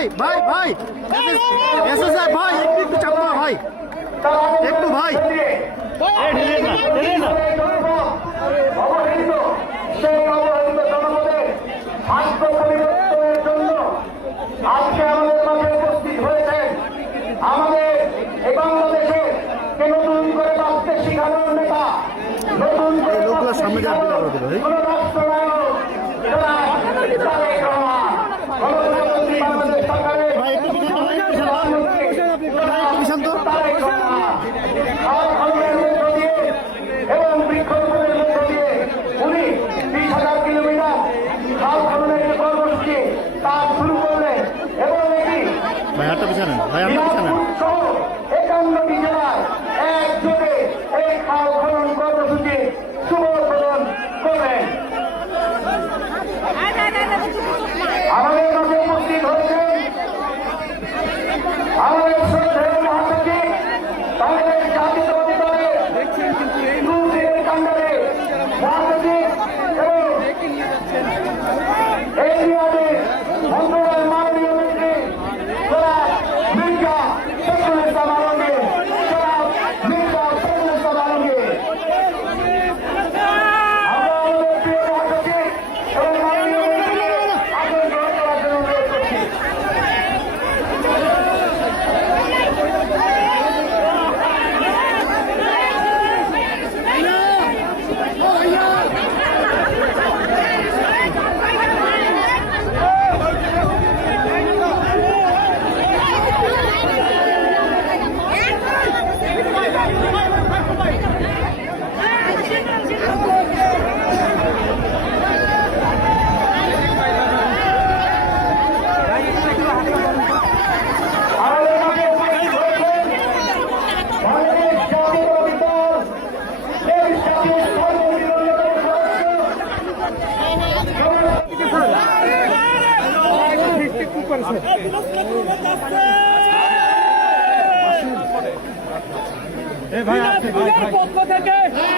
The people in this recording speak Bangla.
ভাই ভাই ভাই এসএসআই ভাই একটু চাপ দাও ভাই, একটু ভাই অবহেলিত সেই অবহেলিত জনপদের ভাগ্য পরিবর্তনের জন্য আজকে আমাদের মাঝে উপস্থিত হয়েছেন আমাদের এই বাংলাদেশে নতুন করে বাঁচতে শিখানোর নেতা, নতুন করে সামনে যাওয়ার রাষ্ট্রনায়ক তারেক রহমান, গণপ্রজাতন্ত্রী বাংলাদেশ সরকারের তারেক রহমান এবং বৃক্ষরোপণের মধ্য দিয়ে উনি 20,000 কিলোমিটার খাল খননের যে কর্মসূচি তা শুরু করলেন এবং এটি ভাই হাতটা পিছানেন, ভাই হাতটা পিছানেন। 51টি জেলায় একযোগে এই খাল খনন কর্মসূচি শুভ উদ্বোধন করলেন। আমাদের মাঝে উপস্থিত হয়েছেন আমাদের শ্রদ্ধেয় মহাসচিব বাংলাদেশ জাতীয়তাবাদী দলের দুদিনের কাণ্ডারে মহাসচিব এবং এই বিভাগের মন্ত্রণালয়ের মাননীয় মন্ত্রী জনাব মির্জা ফখরুল ইসলাম আলমগীর, জনাব মির্জা ফখরুল ইসলাম আলমগীর। আমরা আমাদের প্রিয় মহাসচিব এবং মাননীয় মন্ত্রীকে আসন গ্রহণ করার জন্য অনুরোধ করছি। আমাদের মাঝে উপস্থিত হয়েছেন বাংলাদেশ জাতীয়তাবাদী দল এই জাতীয় সর্বদলীয় অন্যতম পক্ষ থেকে ভাই